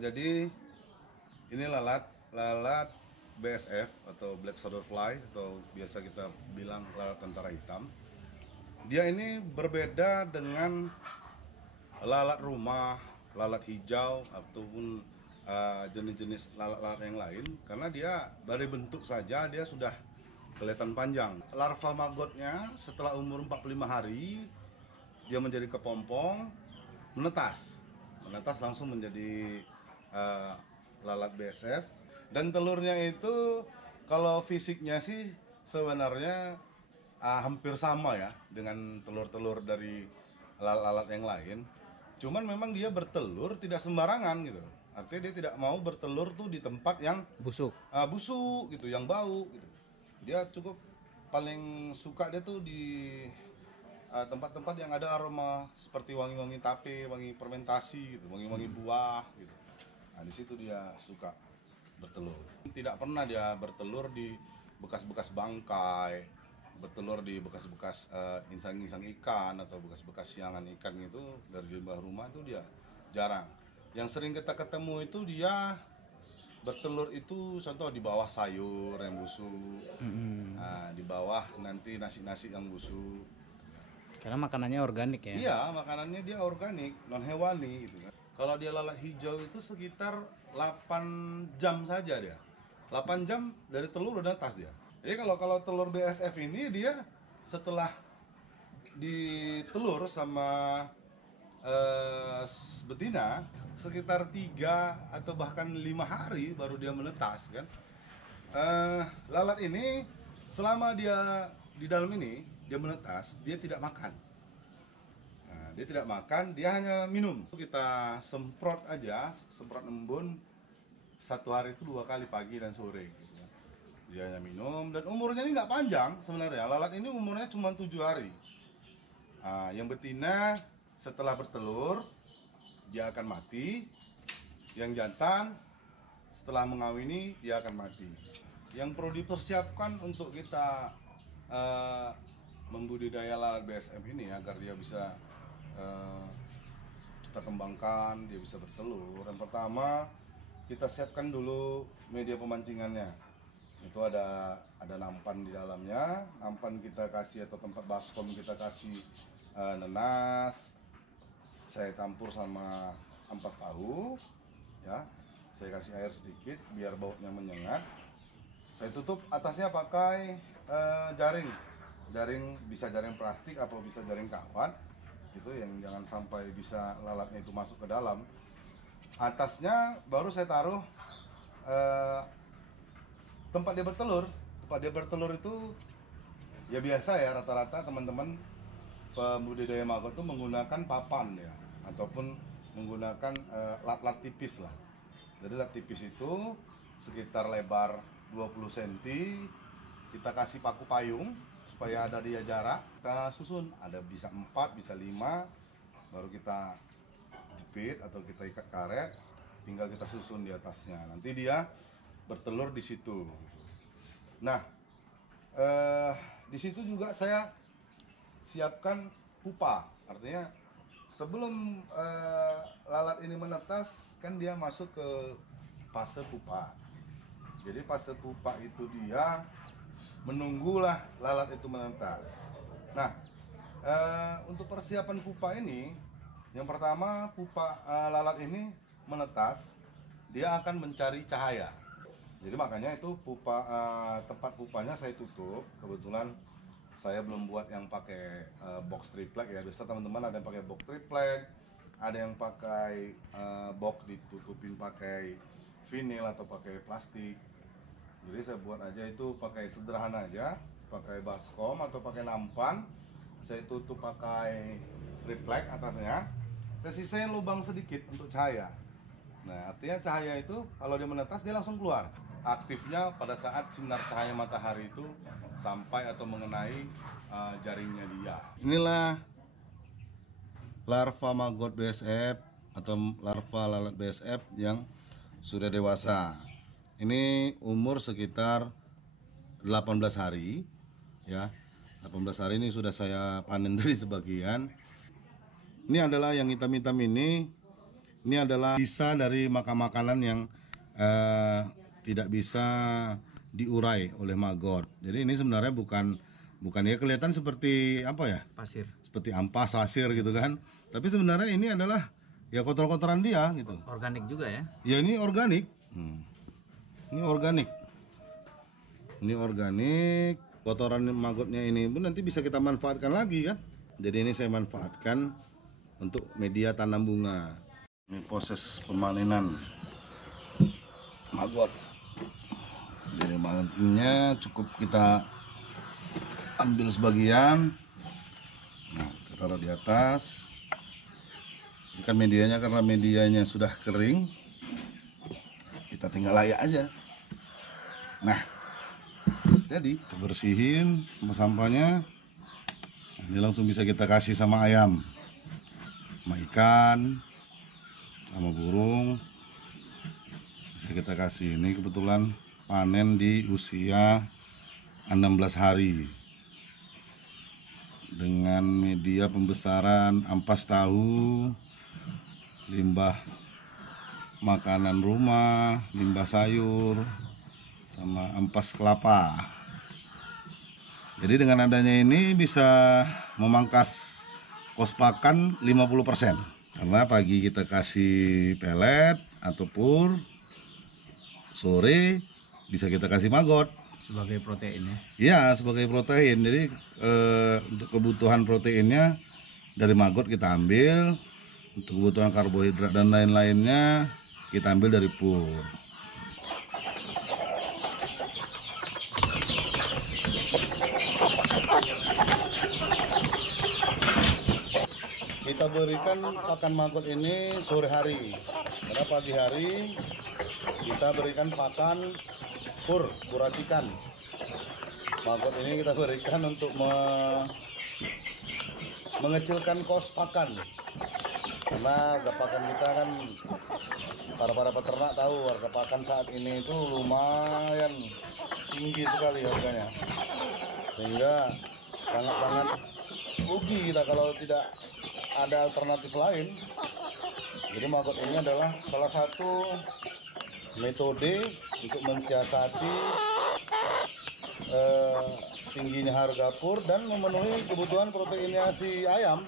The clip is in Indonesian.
Jadi ini lalat BSF atau Black Soldier Fly atau biasa kita bilang lalat tentara hitam. Dia ini berbeda dengan lalat rumah, lalat hijau ataupun jenis-jenis lalat-lalat yang lain karena dia dari bentuk saja dia sudah kelihatan panjang. Larva magotnya setelah umur 45 hari dia menjadi kepompong, menetas langsung menjadi lalat BSF. Dan telurnya itu kalau fisiknya sih sebenarnya hampir sama ya dengan telur-telur dari lalat-lalat yang lain. Cuman memang dia bertelur tidak sembarangan gitu. Artinya dia tidak mau bertelur tuh di tempat yang Busuk. busuk gitu, yang bau gitu. Dia cukup paling suka dia tuh di tempat-tempat yang ada aroma seperti wangi-wangi tape, wangi fermentasi gitu, wangi-wangi buah gitu. Nah, di situ dia suka bertelur. Tidak pernah dia bertelur di bekas-bekas bangkai, bertelur di bekas-bekas insang-insang ikan atau bekas-bekas siangan ikan itu dari limbah rumah itu dia jarang. Yang sering kita ketemu itu dia bertelur itu contoh di bawah sayur yang busuk, nah, di bawah nanti nasi-nasi yang busuk. Karena makanannya organik ya. Iya, makanannya dia organik, non hewani gitu kan. Kalau dia lalat hijau itu sekitar 8 jam saja dia. 8 jam dari telur udah netas dia. Jadi kalau telur BSF ini dia setelah ditelur sama betina sekitar 3 atau bahkan 5 hari baru dia menetas kan. Lalat ini selama dia di dalam ini dia menetas, dia tidak makan. Nah, dia tidak makan, dia hanya minum. Kita semprot aja, semprot embun 1 hari itu 2 kali pagi dan sore. Gitu. Dia hanya minum dan umurnya ini nggak panjang sebenarnya. Lalat ini umurnya cuma 7 hari. Nah, yang betina setelah bertelur dia akan mati. Yang jantan setelah mengawini dia akan mati. Yang perlu dipersiapkan untuk kita membudidaya lalat BSF ini agar dia bisa kita kembangkan, dia bisa bertelur. Yang pertama kita siapkan dulu media pemancingannya. Itu ada nampan di dalamnya. Nampan kita kasih atau tempat baskom kita kasih nenas. Saya campur sama ampas tahu, ya. Saya kasih air sedikit biar baunya menyengat. Saya tutup atasnya pakai jaring bisa jaring plastik atau bisa jaring kawat gitu yang jangan sampai bisa lalatnya itu masuk ke dalam. Atasnya baru saya taruh tempat dia bertelur itu ya biasa ya, rata-rata teman-teman pembudidaya maggot itu menggunakan papan ya ataupun menggunakan lat tipis lah. Jadi lat tipis itu sekitar lebar 20 cm, kita kasih paku payung supaya ada dia jarak, kita susun, ada bisa 4, bisa 5, baru kita jepit atau kita ikat karet, tinggal kita susun di atasnya, nanti dia bertelur di situ. Nah, di situ juga saya siapkan pupa, artinya sebelum lalat ini menetas kan dia masuk ke fase pupa. Jadi fase pupa itu dia menunggulah lalat itu menetas. Nah, untuk persiapan pupa ini, yang pertama pupa lalat ini menetas, dia akan mencari cahaya. Jadi makanya itu pupa tempat pupanya saya tutup. Kebetulan saya belum buat yang pakai box triplek ya. Biasa teman-teman ada yang pakai box triplek, ada yang pakai box ditutupin pakai vinil atau pakai plastik. Jadi saya buat aja itu pakai sederhana aja, pakai baskom atau pakai nampan. Saya tutup pakai triplek atasnya. Saya sisain lubang sedikit untuk cahaya. Nah, artinya cahaya itu kalau dia menetas dia langsung keluar. Aktifnya pada saat sinar cahaya matahari itu sampai atau mengenai jaringnya dia. Inilah larva maggot BSF atau larva lalat BSF yang sudah dewasa. Ini umur sekitar 18 hari ya. 18 hari ini sudah saya panen dari sebagian. Ini adalah yang hitam-hitam ini Ini adalah sisa dari makanan yang tidak bisa diurai oleh maggot. Jadi ini sebenarnya bukan ya kelihatan seperti apa ya? Pasir. Seperti ampas, pasir gitu kan. Tapi sebenarnya ini adalah ya kotor-kotoran dia gitu. Organik juga ya? Ya ini organik. Ini organik. Ini organik. Kotoran maggotnya ini pun nanti bisa kita manfaatkan lagi kan. Jadi ini saya manfaatkan untuk media tanam bunga. Ini proses pemanenan maggot. Jadi maggotnya cukup kita ambil sebagian. Nah, kita taruh di atas. Ini kan medianya, karena medianya sudah kering, kita tinggal layak aja. Nah, jadi kita bersihin sampah-sampahnya. Nah, ini langsung bisa kita kasih sama ayam, sama ikan, sama burung. Bisa kita kasih. Ini kebetulan panen di usia 16 hari dengan media pembesaran ampas tahu, limbah makanan rumah, limbah sayur, sama ampas kelapa. Jadi dengan adanya ini bisa memangkas kos pakan 50%. Karena pagi kita kasih pelet atau pur, sore bisa kita kasih maggot. Sebagai protein ya? Iya, sebagai protein. Jadi untuk kebutuhan proteinnya dari maggot kita ambil, untuk kebutuhan karbohidrat dan lain-lainnya kita ambil dari pur. Kita berikan pakan maggot ini sore hari, karena pagi hari kita berikan pakan pur racikan. Maggot ini kita berikan untuk mengecilkan kos pakan, karena harga pakan kita kan, para peternak tahu harga pakan saat ini itu lumayan tinggi sekali harganya, sehingga sangat-sangat rugi kita kalau tidak ada alternatif lain. Jadi maggot ini adalah salah satu metode untuk mensiasati tingginya harga pur dan memenuhi kebutuhan proteinnya si ayam.